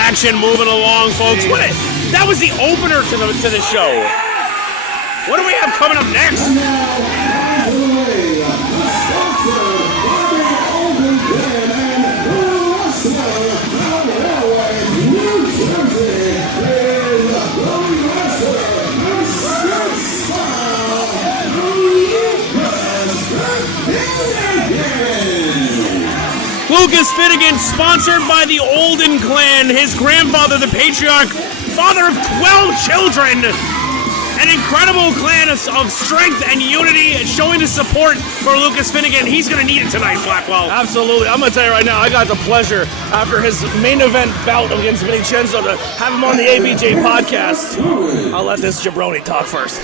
action moving along, folks. That was the opener to the show. What do we have coming up next? Lukas Finnegan, sponsored by the Olden clan, his grandfather, the patriarch, father of 12 children. An incredible clan of strength and unity, showing the support for Lukas Finnegan. He's going to need it tonight, Blackwell. Absolutely. I'm going to tell you right now, I got the pleasure, after his main event bout against Vincenzo, to have him on the ABJ podcast. I'll let this jabroni talk first.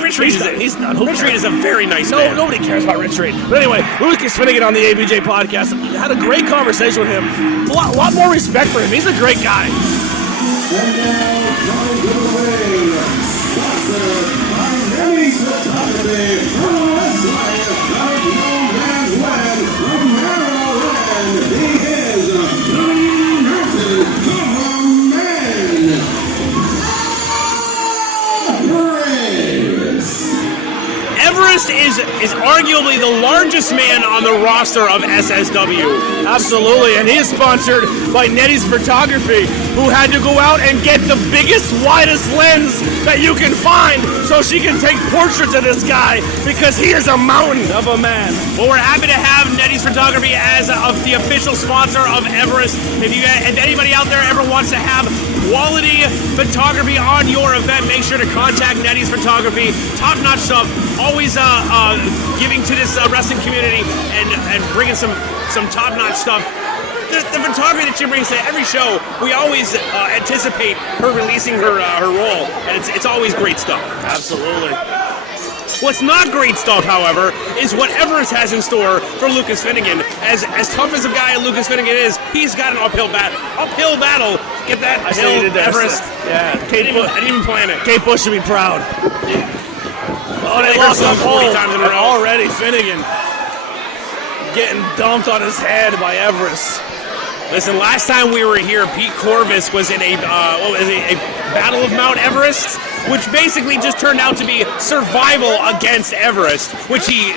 Rich Reed is a very nice man. Nobody cares about Rich Reed. But anyway, Lukas Finnegan on the ABJ podcast. Had a great conversation with him. A lot more respect for him. He's a great guy. And now, coming to the ring, sponsored by Nette Photography, like no man's land from Maryland. He is the mountain of man. Everest is arguably the largest man on the roster of SSW. Absolutely, and he is sponsored by Nette's Photography, who had to go out and get the biggest, widest lens that you can find so she can take portraits of this guy, because he is a mountain of a man. Well, we're happy to have Nette's Photography as the official sponsor of Everest. If anybody out there ever wants to have quality photography on your event, make sure to contact Nette's Photography. Top-notch stuff, always giving to this wrestling community and bringing some top-notch stuff. The photography that she brings to every show, we always anticipate her releasing her role, and it's always great stuff. Absolutely. What's not great stuff, however, is what Everest has in store for Lukas Finnegan. As tough as a guy Lukas Finnegan is, he's got an uphill battle. Get that hill, Everest. Yeah, I didn't even plan it. Kate Bush should be proud. Oh, they lost a 40 times in a row. Already Finnegan getting dumped on his head by Everest. Listen, last time we were here, Pete Corvus was in a battle of Mount Everest, which basically just turned out to be survival against Everest, which he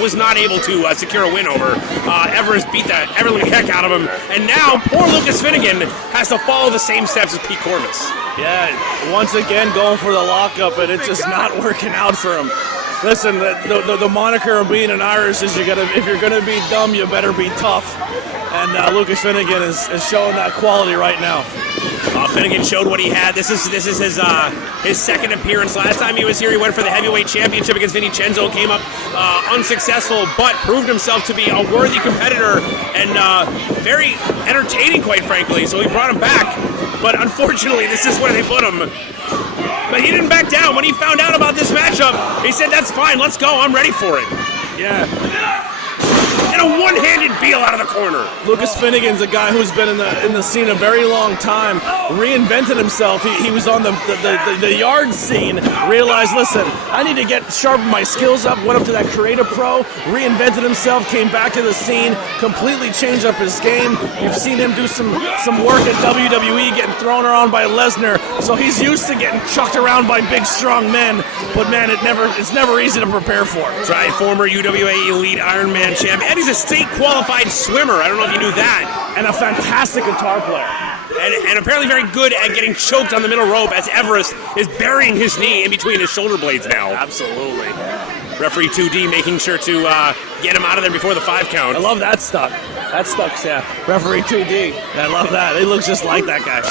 was not able to secure a win over. Everest beat the everliving heck out of him, and now poor Lukas Finnegan has to follow the same steps as Pete Corvus. Yeah, once again going for the lockup, and it's just not working out for him. Listen, the moniker of being an Irish is if you're gonna be dumb, you better be tough. And Lukas Finnegan is showing that quality right now. Finnegan showed what he had. This is his second appearance. Last time he was here, he went for the heavyweight championship against Vincenzo. Came up unsuccessful, but proved himself to be a worthy competitor and very entertaining, quite frankly. So he brought him back. But unfortunately, this is where they put him. But he didn't back down. When he found out about this matchup, he said, "That's fine. Let's go. I'm ready for it." Yeah. And a one-handed Beal out of the corner. Lukas Finnegan's a guy who's been in the scene a very long time, reinvented himself. He was on the yard scene, realized, listen, I need to sharpen my skills up, went up to that Creative Pro, reinvented himself, came back to the scene, completely changed up his game. You've seen him do some work at WWE, getting thrown around by Lesnar, so he's used to getting chucked around by big, strong men, but man, it's never easy to prepare for. That's right, former UWA Elite Ironman champ, and he's a state-qualified swimmer. I don't know if you knew that. And a fantastic guitar player. And apparently very good at getting choked on the middle rope, as Everest is burying his knee in between his shoulder blades now. Absolutely. Referee 2D making sure to get him out of there before the 5 count. I love that stuck. That stuck's, yeah. Referee 2D. I love that. He looks just like that guy.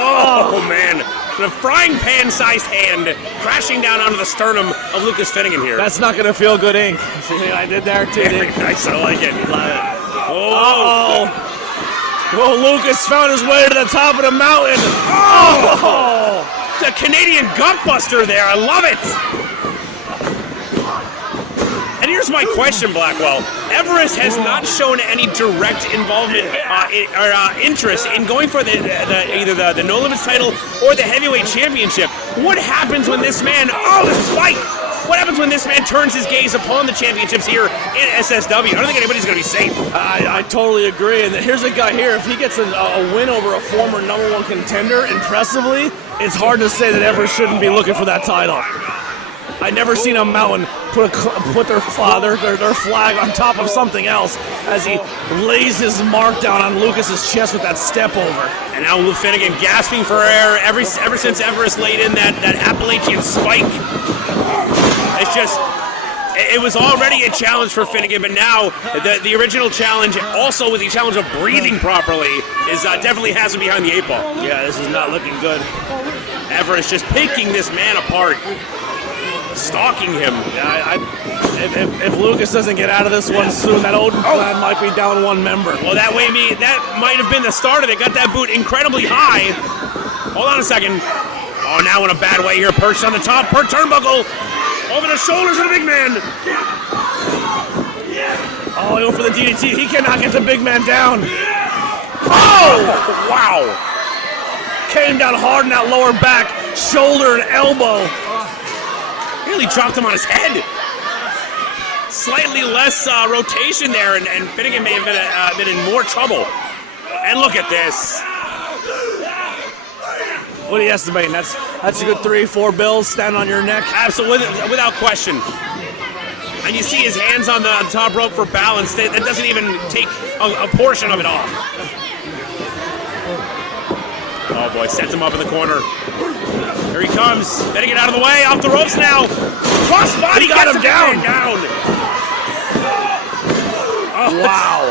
Oh man. The frying pan-sized hand crashing down onto the sternum of Lukas Finnegan here. That's not going to feel good ink. See what I did there, too? Very nice. I like it. Love it. Oh. Well, Lukas found his way to the top of the mountain. Oh! The Canadian gutbuster there. I love it. And here's my question, Blackwell. Everest has not shown any direct involvement or interest in going for either the No Limits title or the heavyweight championship. What happens when this man? Oh, the spike! What happens when this man turns his gaze upon the championships here in SSW? I don't think anybody's going to be safe. I totally agree. And here's a guy here, if he gets a win over a former #1 contender impressively, it's hard to say that Everest shouldn't be looking for that title. I never seen a mountain put their flag on top of something else as he lays his mark down on Lucas's chest with that step over. And now Lukas Finnegan gasping for air ever since Everest laid in that Appalachian spike. It's just, it was already a challenge for Finnegan, but now the original challenge, also with the challenge of breathing properly, is definitely has him behind the 8 ball. Yeah, this is not looking good. Everest just picking this man apart. Stalking him. Yeah, if Lukas doesn't get out of this one soon, that Odin clan might be down 1 member. Well, that might have been the start of it. Got that boot incredibly high. Hold on a second. Oh, now in a bad way here. Perched on the top per turnbuckle. Over the shoulders of the big man. Oh, he went for the DDT. He cannot get the big man down. Oh! Wow. Came down hard in that lower back, shoulder and elbow. Really dropped him on his head. Slightly less rotation there, and Finnegan may have been in more trouble. And look at this. What are you estimating? That's a good 3-4 bills standing on your neck. Absolutely, without question. And you see his hands on the top rope for balance. That doesn't even take a portion of it off. Oh boy, sets him up in the corner. Here he comes. Finnegan out of the way, off the ropes now. Cross body, he got him down. Oh, wow.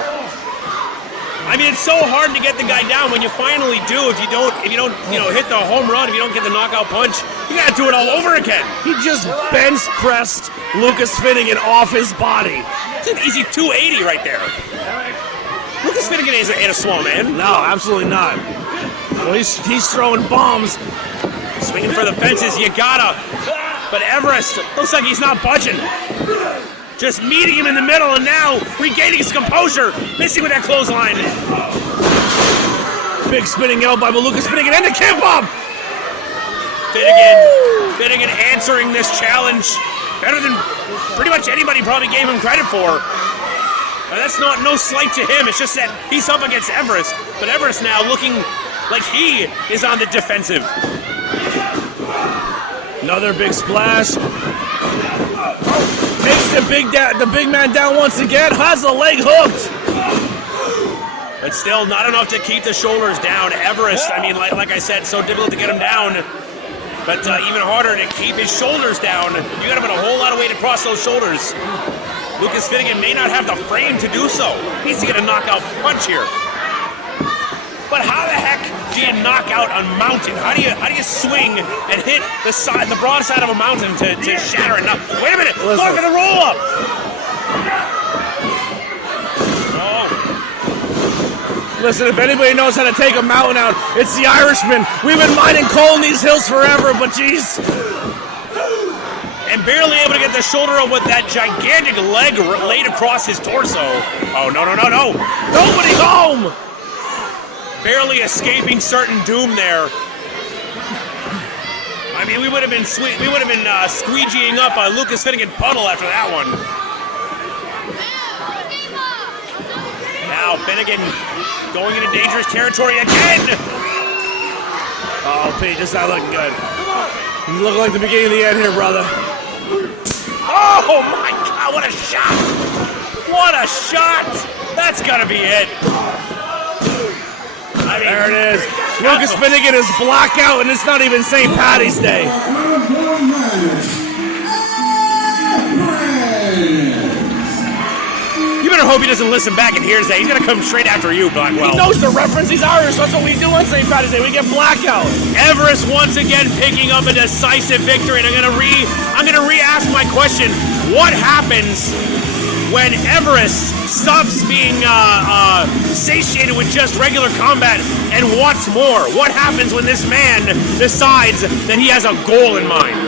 I mean, it's so hard to get the guy down when you finally do. If you don't, hit the home run, if you don't get the knockout punch, you gotta do it all over again. He just bench pressed Lukas Finnegan off his body. It's an easy 280 right there. Lukas Finnegan ain't a small man. No, absolutely not. Well, he's throwing bombs. Swinging for the fences, you gotta. But Everest looks like he's not budging. Just meeting him in the middle, and now regaining his composure. Missing with that clothesline. Big spinning elbow by Lukas Finnegan and the kick bomb. Finnegan answering this challenge better than pretty much anybody probably gave him credit for. Now, that's no slight to him. It's just that he's up against Everest, but Everest now looking like he is on the defensive. Another big splash. Takes the big man down once again. Has the leg hooked. But still not enough to keep the shoulders down. Everest, I mean, like I said, so difficult to get him down. But even harder to keep his shoulders down. You gotta put a whole lot of weight across those shoulders. Lukas Finnegan may not have the frame to do so. He needs to get a knockout punch here. But how the heck do you knock out a mountain? How do you swing and hit the broad side of a mountain to shatter it? Now, wait a minute! Go for the roll up. Oh. Listen, if anybody knows how to take a mountain out, it's the Irishman. We've been mining coal in these hills forever, but geez. And barely able to get the shoulder up with that gigantic leg laid across his torso. Oh, no. Nobody home! Barely escaping certain doom there. I mean, we would have been squeegeeing up a Lukas Finnegan puddle after that one. Now Finnegan going into dangerous territory again. Oh, Pete, this is not looking good. You look like the beginning of the end here, brother. Oh my God! What a shot! What a shot! That's gotta be it. I mean, there it is. Lukas Finnegan is blackout, and it's not even St. Paddy's Day. You better hope he doesn't listen back and hears that. He's gonna come straight after you, Blackwell. He knows the reference. He's Irish. That's what we do on St. Paddy's Day. We get blackout. Everest once again picking up a decisive victory, and I'm gonna re-ask my question: what happens when Everest stops being satiated with just regular combat and wants more? What happens when this man decides that he has a goal in mind?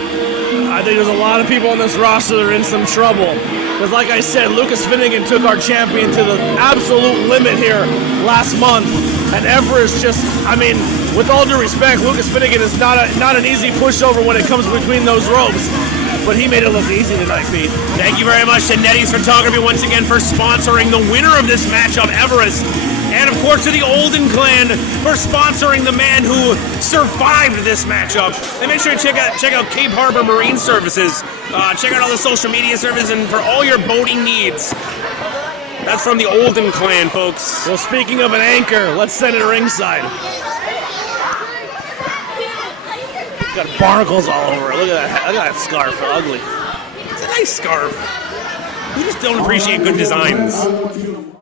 I think there's a lot of people on this roster that are in some trouble. Because like I said, Lukas Finnegan took our champion to the absolute limit here last month. And Everest just, I mean, with all due respect, Lukas Finnegan is not an easy pushover when it comes between those ropes. but he made it look easy tonight, Pete. Thank you very much to Nette's Photography once again for sponsoring the winner of this matchup, Everest. And of course to the Olden clan for sponsoring the man who survived this matchup. And make sure to check out Cape Harbor Marine Services. Check out all the social media services and for all your boating needs. That's from the Olden clan, folks. Well, speaking of an anchor, let's send it ringside. Got barnacles all over it. Look at that. Look at that scarf. Ugly. It's a nice scarf. We just don't appreciate good designs.